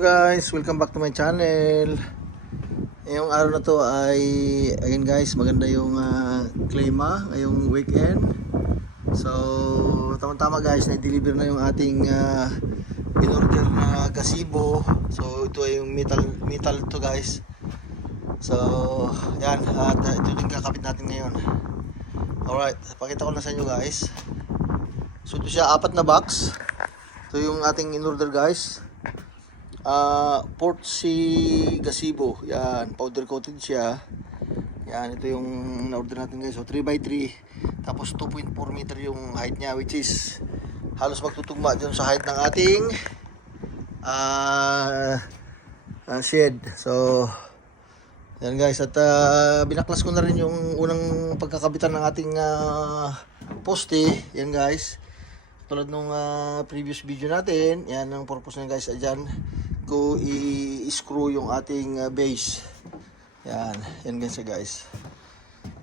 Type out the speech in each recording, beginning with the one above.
guys, welcome back to my channel. Ngayong araw na to ay again guys, maganda yung klima ngayong weekend. So tama-tama guys, na-deliver na yung ating in-order na gazebo. So ito ay yung metal to guys. So yan, at ito yung kakapit natin ngayon. Alright, pakita ko na sa inyo guys. So ito siya, 4 na box. Ito yung ating in-order guys. Portsea gazebo. Yan, powder coated siya. Yan, ito yung na-order natin guys. So 3x3. Tapos 2.4 meter yung height niya, which is halos magtutugma dyan sa height ng ating shed. So yan guys, at binaklas ko na rin yung unang pagkakabitan ng ating poste. Yan guys, tulad nung previous video natin. Yan ang purpose niya guys, dyan ko i-screw yung ating base. Yan guys.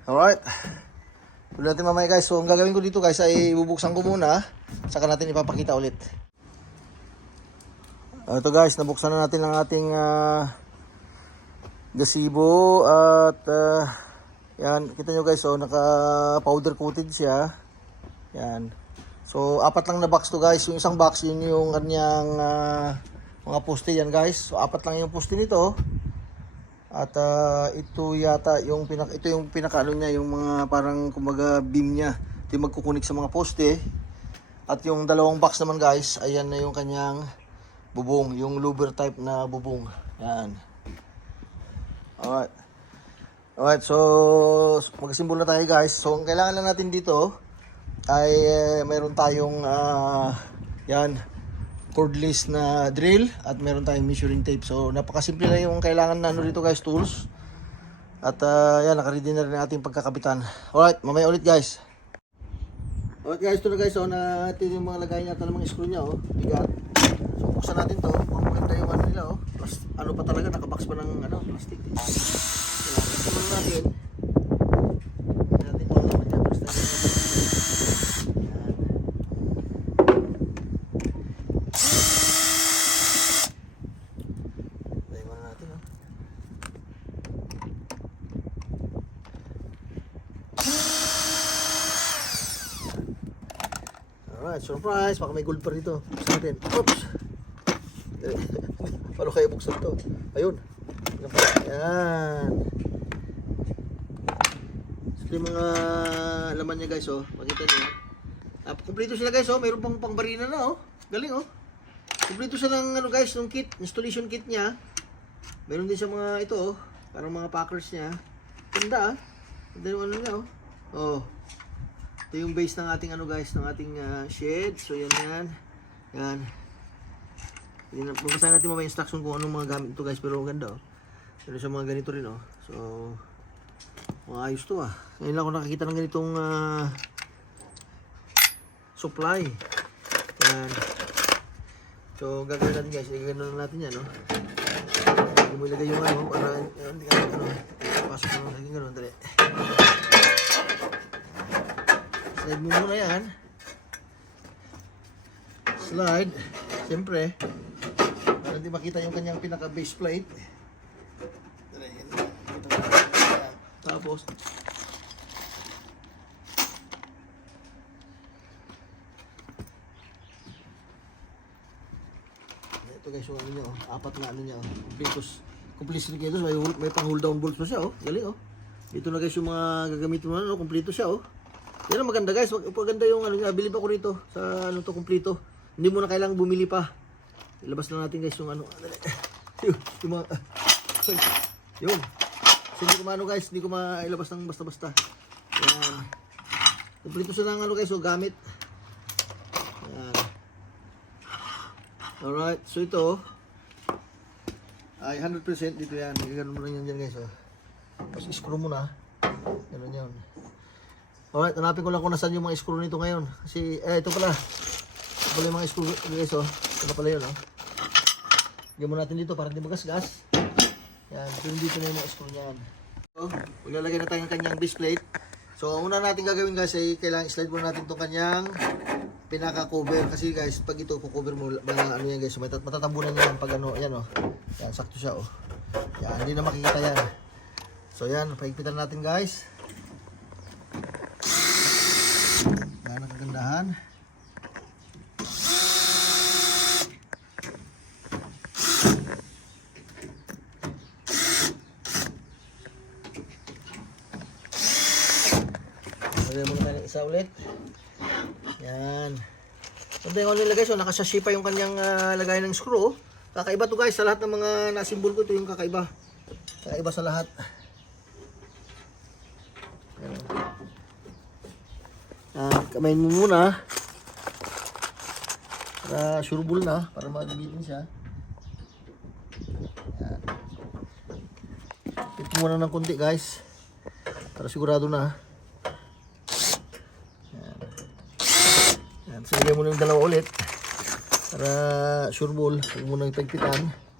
Alright, tuloy natin mamaya guys. So ang gagawin ko dito guys ay bubuksan ko muna, saka natin ipapakita ulit. Ito guys, nabuksan na natin ang ating gazebo. At yan, kita nyo guys, so naka powder coated siya. Yan, so 4 lang na box to guys. Yung isang box, yun yung kanyang mga poste yan guys. So 4 lang yung poste nito. At ito yata yung pinaka ano niya, yung mga parang kumbaga beam niya. Ito yung magkukunik sa mga poste. At yung dalawang box naman guys, ayan na yung kanyang bubong, yung louver type na bubong. Yan. Alright, so magsimbol na tayo guys. So ang kailangan lang natin dito ay mayroon tayong yan, cordless na drill, at meron tayong measuring tape. So napakasimple na yung kailangan na ano dito guys, tools. At yan, nakaready na rin ating pagkakabitan. Alright, mamaya ulit guys. Alright guys, ito na guys, so natin yung mga lagay natin ng mga screw nya, oh, bigat. So buksan natin to, maganda yung ano nila, oh. Plus, ano pa talaga, nakabox pa ng ano, plastic. So buksan natin. Alright, surprise! Baka may gold pa rito. Buksan natin. Oops! Paano kaya buksan to? Ayun. Ayan. So yung mga laman niya guys, oh. Makita niyo. Kompleto sila guys, oh. Mayroon pang pangbarina na, oh. Galing, oh. Kompleto siya ng ano guys, ng kit, installation kit niya. Mayroon din siya mga ito, oh. Parang mga packers niya. Ganda, ah. Ganda yung ano niya, oh. Oh. Ito yung base ng ating ano guys, ng ating shed. So yan. Pagpasahin natin mga instruction kung anong mga gamit ito guys, pero ganda, oh. Pero sa mga ganito rin, oh. So maayos to, ah. Ngayon lang ako nakakita ng ganitong supply. Yan. So gagawin natin guys, gagawin natin yan, oh. Hindi mo ilagay yung ano, para hindi ka ano, pasok na laging gano'n, dali. Slide mo muna yan. Slide. Siyempre, para hindi makita yung kanyang pinaka base plate. Tapos ito guys, yung ano niya, oh. 4 na ano niya, oh. Complete ito. May pang hold down bolts pa siya, oh. Galing, oh. Ito na guys yung mga gagamitin mo na, oh. Kompleto siya, oh. Yan ang maganda guys, maganda yung ano niya. Bilib ako rito sa ano to, kumpleto. Hindi mo na kailangang bumili pa. Ilabas na natin guys yung ano. Yung mga yun. So hindi ko maano guys, hindi ko mailabas ng basta-basta. Yan. Kumpleto siya ng ano guys, so gamit. Yan. Alright, so ito ay 100% dito yan. Ganun mo lang yan dyan guys, oh. Tapos screw mo na. Ganun yan. Alright, hanapin ko lang kung nasan yung mga screw nito ngayon. Kasi, ito pala. Ito pala yung mga screw guys, oh. Ito pala yun, oh. Lagyan mo natin dito para hindi magasgas. Yan, dito na yung mga screw niyan. So, maglalagay na tayo ng kanyang base plate. So, ang una natin gagawin guys ay kailangan slide muna natin itong kanyang pinaka-cover. Kasi guys, pag ito cover mo, ano yan guys, matatabunan yan pag ano, yan oh. Yan, sakto siya oh. Yan, hindi na makikita yan. So yan, paigpitan natin guys. Yan ang kagandahan. Lagay muna tayo ng isa ulit. Yan. Ganda yung nila guys, nakasashi pa yung kanyang lagay ng screw. Kakaiba to guys, sa lahat ng mga nasimbol ko, ito yung kakaiba. Kakaiba sa lahat. Kamayin mo muna. Para sureball na, para mag-bitin siya. Yan. Pit muna ng konti guys. Para sigurado na. Yan. Sige muna yung dalawa ulit. Para sureball, huwag muna ipagpitan.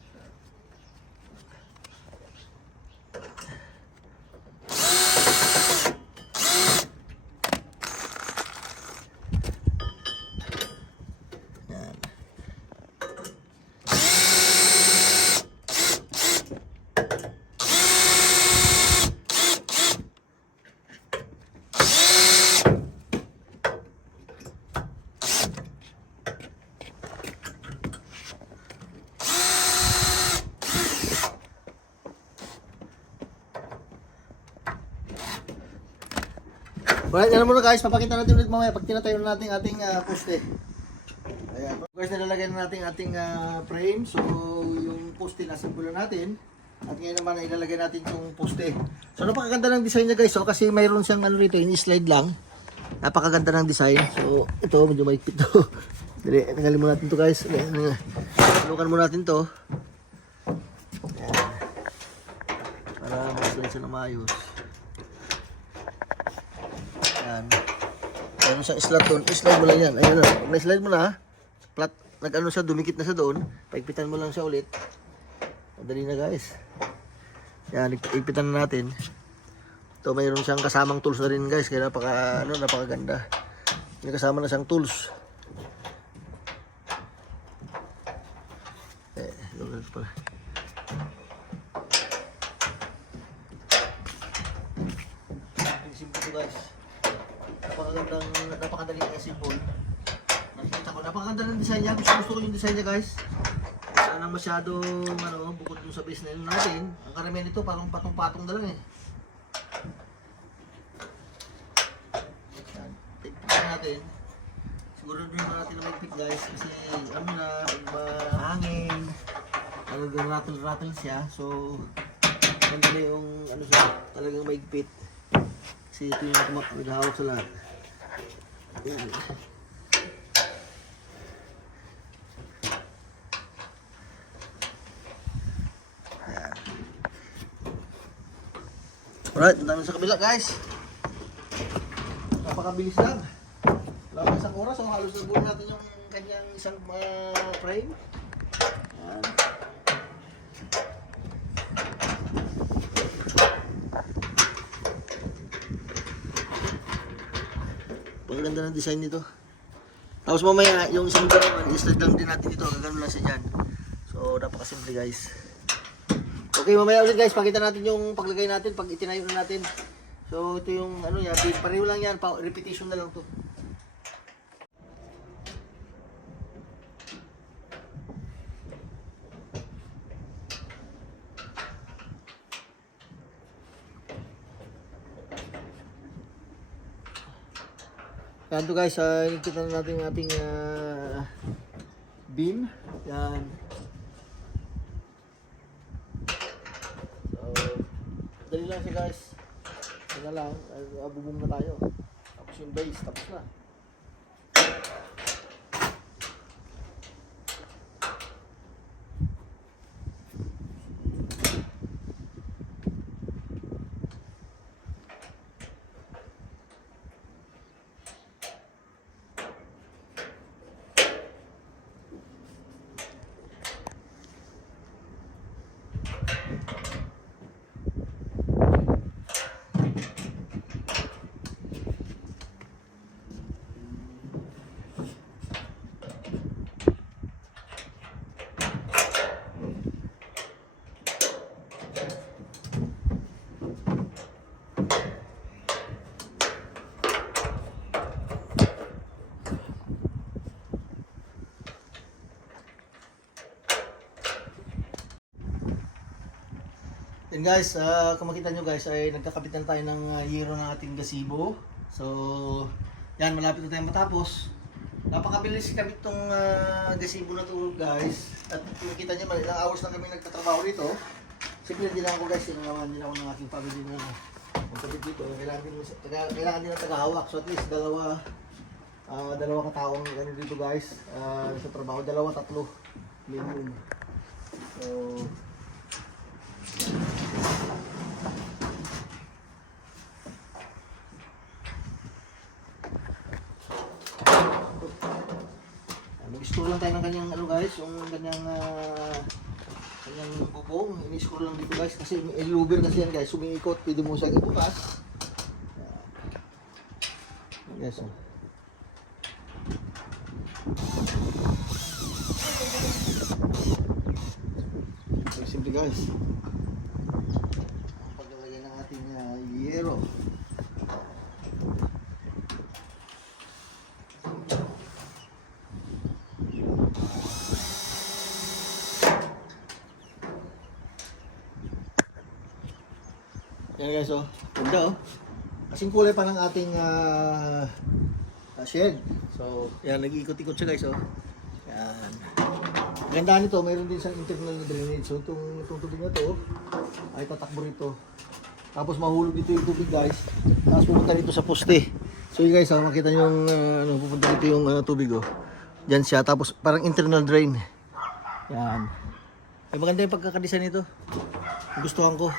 Alright, yan muna guys, papakita natin ulit mamaya pag tinatayo na natin ating poste. Ayan. Guys, nalalagay na natin ating frame. So, yung poste nasimpulan natin. At ngayon naman ilalagay natin yung poste. So, napakaganda ng design niya guys. So, kasi mayroon siyang ano rito, ini-slide lang. Napakaganda ng design. So, ito, medyo maikpit to. Dali, tanggalin muna natin to guys. Halukan muna natin to. Ayan. Para mag-slide siya na maayos. Ayan. Mayroon siyang slot doon. I-slide mo lang yan. Ayan na. Pag na-slide mo na, flat, nag-ano siya, dumikit na siya doon. Paigpitan mo lang siya ulit. Madali na guys. Yan, igpitan na natin. Ito, mayroon siyang kasamang tools na rin guys. Kaya napakaganda. May kasama na siyang tools. Lugar pala. Simple to guys. Napakadali ng simple. Nakikita ko, napakaganda ng design niya. Gusto ko yung design niya guys. Sana masyadong bukod dun sa base na yun natin. Ang karamihan nito parang patong-patong na lang eh. Tignan natin. Siguro din natin na magpit guys. Kasi mahangin. Talagang rattle siya. So, ganda na yung siya, talagang maigpit. Kasi ito yung naghahawak sa lahat. Yan. Alright, punta na sa kabila guys. Napakabilis lang. Wala pa isang oras, so halos nabuo natin yung kanyang isang frame. Yan. Pagaganda ng design nito. Tapos mamaya, yung isang dito naman, i-slide lang din natin dito. Gagano lang siya dyan. So, napakasimple guys. Okay, mamaya ulit guys, pakita natin yung paglagay natin pag itinayo na natin. So, ito yung yan, pareho lang yan, repetition na lang to. Yan to guys, inikita na natin yung ating beam. Yan. Dali lang siya guys. Ito na lang, bubong na tayo. Tapos yung base, tapos na. Yan guys, kung makita nyo guys ay nagkakabit na tayo ng yero ng ating gazebo. So, yan, malapit na tayo matapos. Napakabilis kabit tong gazebo na to guys. At kung makita nyo, ilang hours lang kami nagtatrabaho dito. Siyempre din ako guys, sinungawan din ako ng aking family na magkabit dito. Kailangan din ng tagahawak. So at least dalawa kataong ano dito guys. Sa trabaho, 2-3 minimum. So, mag-screw lang tayo ng kanyang ano guys, yung kanyang bubong, ini-screw lang dito guys kasi may luber kasi yan guys, sumiikot, pwede mo siya ibukas. Yes, oh. So, simple guys. Ang paglalagay ng ating yero. Yan guys, oh. Ganda, oh. Kasing kulay pa ng ating shed. So, yan, nag-iikot-ikot siya guys, oh. Yan. Ganda nito, mayroon din siyang internal drainage. So, itong tubig na to, ay tatakbo rito. Tapos mahulog dito yung tubig guys. Tapos pupunta dito sa poste. So, yun guys, makita nyo yung pupunta dito yung tubig, oh. Diyan siya. Tapos, parang internal drain. Yan. Ay, maganda yung pagkakadesign nito. Gustuhan ko.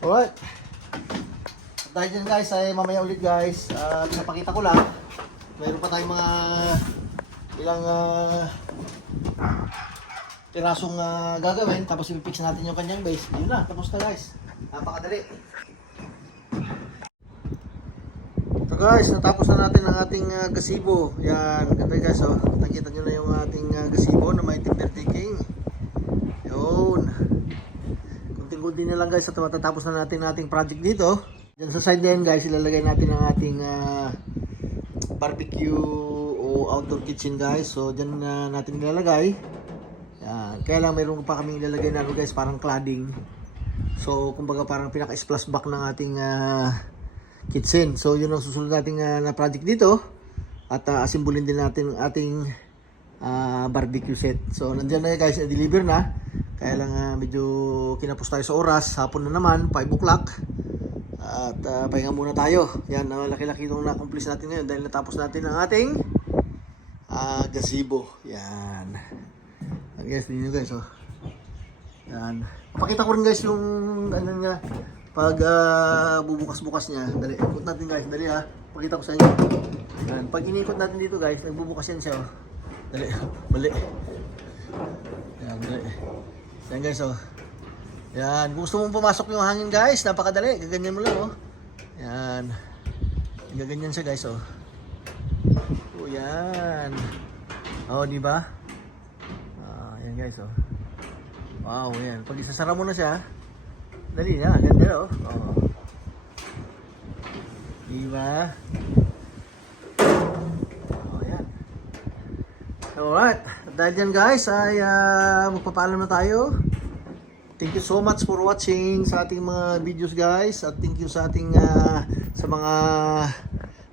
Alright. Dahil dyan guys, ay mamaya ulit guys. Napakita ko lang. Mayroon pa tayong mga ilang pirasong gagawin. Tapos ipipix natin yung kanyang base. Yun na, tapos na guys. Napakadali. So guys, natapos na natin ang ating gazebo. Yan, ganda guys, oh. Nakita nyo na yung ating gazebo na may timber taking. Yun. Kunting-kunti na lang guys at matatapos na natin ating project dito. Diyan sa side din guys, ilalagay natin ang ating barbecue o outdoor kitchen guys. So diyan natin ilalagay. Yan. Kaya lang mayroon pa kaming ilalagay na guys, parang cladding. So kumbaga parang pinaka-splash back ng ating kitchen. So yun ang susunod nating na project dito. At asimbulin din natin ang ating barbecue set. So nandiyan na guys, deliver na. Kaya lang medyo kinapos tayo sa oras. Hapon na naman, 5 o'clock. At pahinga muna tayo. Yan, laki-laki itong na-accomplish natin ngayon dahil natapos natin ang ating gazebo. Yan. Guys, tingnan nyo guys, oh. Yan. Papakita ko rin guys yung ano niya pag bubukas-bukas niya. Dali, ikot natin guys, dali ha. Pakita ko sa inyo. Yan. Pag inikot natin dito guys, nagbubukas yan siya, oh. Dali, bali. Yan, dali. Yan guys, oh. Yan, gusto mong pumasok yung hangin guys, napakadali, gaganyan mo lang, oh. Yan. Gaganyan siya guys, oh. Oh, yan. Oh, di ba? Yan guys, oh. Wow, yan. Pag isasara mo na siya, dali na, ganda, oh. Oh. Di ba? Oh, yan. Alright, dahil dyan guys, ay magpapaalam na tayo. Thank you so much for watching sa ating mga videos guys, at thank you sa ating sa mga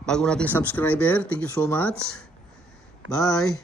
bago nating subscriber. Thank you so much. Bye.